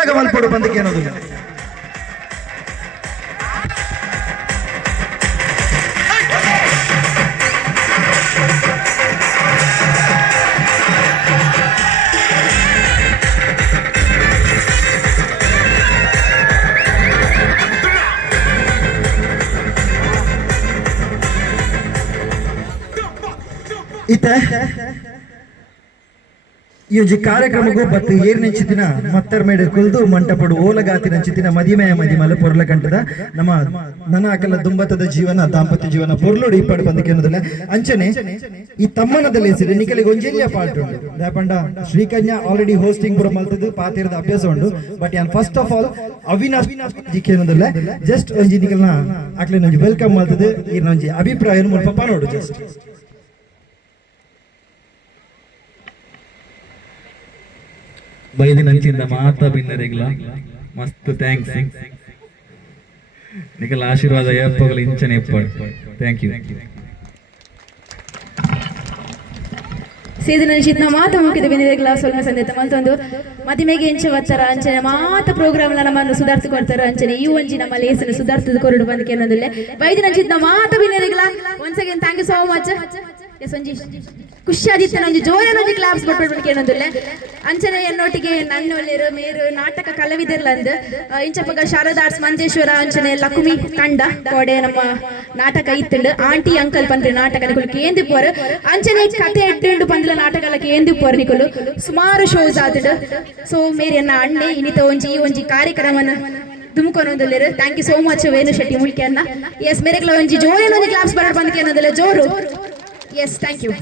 ಓಲಗ ಮಲ್ಪಡು ಬಂದಕ್ಕೆ ಅನ್ನೋದು ಇತ್ತೆ ಈ ಒಂಜಿ ಕಾರ್ಯಕ್ರಮಗೂ ಬತ್ತು ಏರ್ನೆಂಚಿತಿನ ಮತ್ತರ್ ಮೇಡೆ ಕುಲ್ದು ಮಂಟಪಡು ಓಲಗಾತಿನಂಚಿತಿನ ಮದಿಮಲ ಪೊರ್ಲ ಕಂಟದ ನಮ್ಮ ನನ್ನ ಅಕಲ ದುಂಬತದ ಜೀವನ ದಾಂಪತ್ಯ ಜೀವನ ಪೊರ್ಲೋಡು ಇಪ್ಪಡು ಬಂದಕ್ಕೆ ಅನ್ನೋದಿಲ್ಲ ಅಂಚನೆ ಈ ತಮ್ಮನದಲ್ಲಿ ಹೆಸರು ನಿಖಲಿಗೆ ಒಂಜೆಲ್ಲಿಯ ಪಾರ್ಟ್ ಉಂಟು ದಾಪಂಡ ಶ್ರೀಕನ್ಯಾ ಆಲ್ರೆಡಿ ಹೋಸ್ಟಿಂಗ್ ಪುರ ಮಲ್ತದ್ದು ಪಾತಿರದ ಅಭ್ಯಾಸ ಉಂಟು ಬಟ್ ಯಾನ್ ಫಸ್ಟ್ ಆಫ್ ಆಲ್ ಅವಿನಾಶ್ ಜಿಕ್ಕೆ ಅನ್ನೋದಿಲ್ಲ ಜಸ್ಟ್ ಒಂಜಿ ನಿಖಲ್ನ ಅಕ್ಲೆ ಒಂಜಿ ವೆಲ್ಕಮ್ ಮಲ್ತದ್ದು ಈ ಒಂಜಿ ಅಭಿಪ್ರಾಯ ಮುಲ್ಪ ನೋಡು ಜಸ್ಟ್ ಬೈದಿನಂಚಿಂದ ಮಾತ ಭಿನ್ನರೆಗ್ಲ ಮಸ್ತ್ ಥ್ಯಾಂಕ್ಸ್ ನಿಖಲ್ ಆಶೀರ್ವಾದ ಎಪ್ಪಗಲು ಇಂಚನೆ ಎಪ್ಪಡು ಥ್ಯಾಂಕ್ ಯು ಸೇದಿನಂಚಿನ ಮಾತ ಮುಗಿದ ಬೆನ್ನಿರೆಗ್ಲ ಸ್ವಲ್ಪ ಸಂದೇತ ಮಲ್ತೊಂದು ಮದಿಮೆಗೆ ಎಂಚ ಒತ್ತರ ಅಂಚನೆ ಮಾತ ಪ್ರೋಗ್ರಾಮ್ ನಮ್ಮನ್ನು ಸುಧಾರಿಸಿ ಕೊಡ್ತಾರ ಅಂಚನೆ ಈ ಒಂಜಿ ನಮ್ಮ ಲೇಸನ್ನು ಸುಧಾರಿಸಿದ ಕೊರಡು ಬಂದಕ್ಕೆ ಅನ್ನೋದಿಲ್ಲ ಬೈದಿನಂಚಿನ ಮಾತ ಬೆನ್ನಿರೆಗ್ಲ once again thank you so much yes ಒಂಜಿ ಖುಷಿ ಆದಿತ್ತು ನಂಜಿ ಜೋರನ ಒಂಜಿ ಕ್ಲಾಪ್ಸ್ ಕೊಟ್ಬಿಡ್ಬೇಕು ಏನಂದಿಲ್ಲ ಅಂಚನೆ ಎನ್ನೊಟ್ಟಿಗೆ ನನ್ನೊಳ್ಳೆರು ಮೇರು ನಾಟಕ ಕಲಾವಿದರ್ಲಂದು ಇಂಚಪ್ಪಗ ಶಾರದಾ ಆರ್ಟ್ಸ್ ಮಂತೇಶ್ವರ ಅಂಚನೆ ಲಕ್ಷ್ಮಿ ತಂಡ ಕೋಡೆ ನಮ್ಮ ನಾಟಕ ಇತ್ತಂಡು ಆಂಟಿ ಅಂಕಲ್ ಪಂದ್ರೆ ನಾಟಕ ಕೇಂದಿ ಪೋರ್ ಅಂಚನೆ ಕತೆ ಎಡ್ಡು ಪಂದ್ಲ ನಾಟಕ ಕೇಂದಿ ಪೋರ್ ನಿಕಲು ಸುಮಾರು ಶೋಸ್ ಆತಡು ಸೊ ಮೇರೆ ಎನ್ನ ಅಣ್ಣೆ ಇನ್ನಿತ ಒಂಜಿ ಕಾರ್ಯಕ್ರಮನ ದುಮ್ಕೊನೋದಲ್ಲಿರು thank you so much Venu Shetty ಮುಳ್ಕೆ ಅನ್ನ ಎಸ್ ಮೇರೆಗ್ಲ ಒಂಜಿ ಜೋರೇನ ಒಂಜಿ ಕ್ಲಾಪ್ಸ್ ಬರೋಡ್ ಬಂದಕ್ಕೆ ಅನ್ನೋದಿಲ್ಲ ಜೋರು ಎಸ್ ಥ್ಯಾಂಕ್ ಯು